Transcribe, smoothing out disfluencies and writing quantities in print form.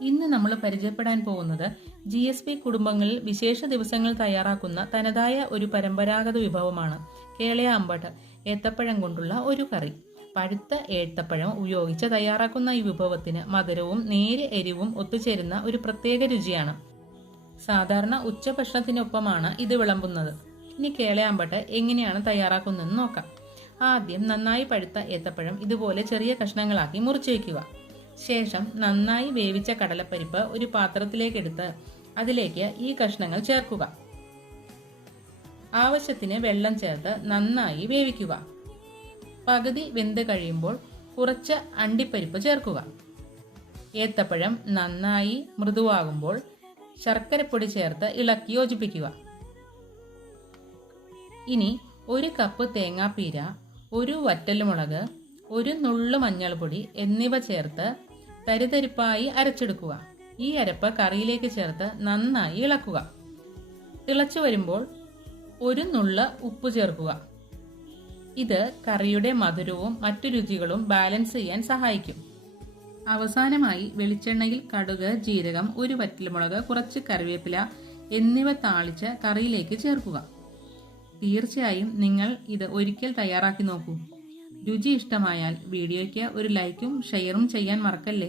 ഇന്ന് നമ്മൾ പരിചയപ്പെടാൻ പോകുന്നത് GSP കുടുംബങ്ങളിൽ വിശേഷ ദിവസങ്ങൾ തയ്യാറാക്കുന്ന തനതായ ഒരു പരമ്പരാഗത വിഭവമാണ് കേളയ അമ്പട്ട്, ഏത്തപ്പഴം കൊണ്ടുള്ള ഒരു കറി. പഴുത്ത ഏത്തപ്പഴം ഉപയോഗിച്ച് തയ്യാറാക്കുന്ന ഈ വിഭവത്തിന് മധുരവും നേരിയ എരിവും ഒത്തുചേരുന്ന ഒരു പ്രത്യേക രുചിയാണ്. സാധാരണ ഉച്ചഭക്ഷണത്തിനൊപ്പമാണ് ഇത് വിളമ്പുന്നത്. ഇനി കേളയ അമ്പട്ട് എങ്ങനെയാണ് തയ്യാറാക്കുന്നതെന്ന് നോക്കാം. ആദ്യം നന്നായി പഴുത്ത ഏത്തപ്പഴം ഇതുപോലെ ചെറിയ കഷ്ണങ്ങളാക്കി മുറിച്ചു വയ്ക്കുക. ശേഷം നന്നായി വേവിച്ച കടലപ്പരിപ്പ് ഒരു പാത്രത്തിലേക്ക് എടുത്ത് അതിലേക്ക് ഈ കഷ്ണങ്ങൾ ചേർക്കുക. ആവശ്യത്തിന് വെള്ളം ചേർത്ത് നന്നായി വേവിക്കുക. പകുതി വെന്ത് കഴിയുമ്പോൾ കുറച്ച് അണ്ടിപ്പരിപ്പ് ചേർക്കുക. ഏത്തപ്പഴം നന്നായി മൃദുവാകുമ്പോൾ ശർക്കരപ്പൊടി ചേർത്ത് ഇളക്കി യോജിപ്പിക്കുക. ഇനി 1 കപ്പ് തേങ്ങാപ്പീര, 1 വറ്റൽമുളക്, 1 നുള്ളു മഞ്ഞൾപ്പൊടി എന്നിവ ചേർത്ത് തരിതരിപ്പായി അരച്ചെടുക്കുക. ഈ അരപ്പ് കറിയിലേക്ക് ചേർത്ത് നന്നായി ഇളക്കുക. തിളച്ചു വരുമ്പോൾ 1 നുള്ള് ഉപ്പ് ചേർക്കുക. ഇത് കറിയുടെ മധുരവും മറ്റു രുചികളും ബാലൻസ് ചെയ്യാൻ സഹായിക്കും. അവസാനമായി വെളിച്ചെണ്ണയിൽ കടുക്, ജീരകം, 1 വറ്റൽമുളക്, കുറച്ച് കറിവേപ്പില എന്നിവ താളിച്ച് കറിയിലേക്ക് ചേർക്കുക. തീർച്ചയായും നിങ്ങൾ ഇത് ഒരിക്കൽ തയ്യാറാക്കി നോക്കൂ. രുചി ഇഷ്ടമായാൽ വീഡിയോയ്ക്ക് ഒരു ലൈക്കും ഷെയറും ചെയ്യാൻ മറക്കല്ലേ.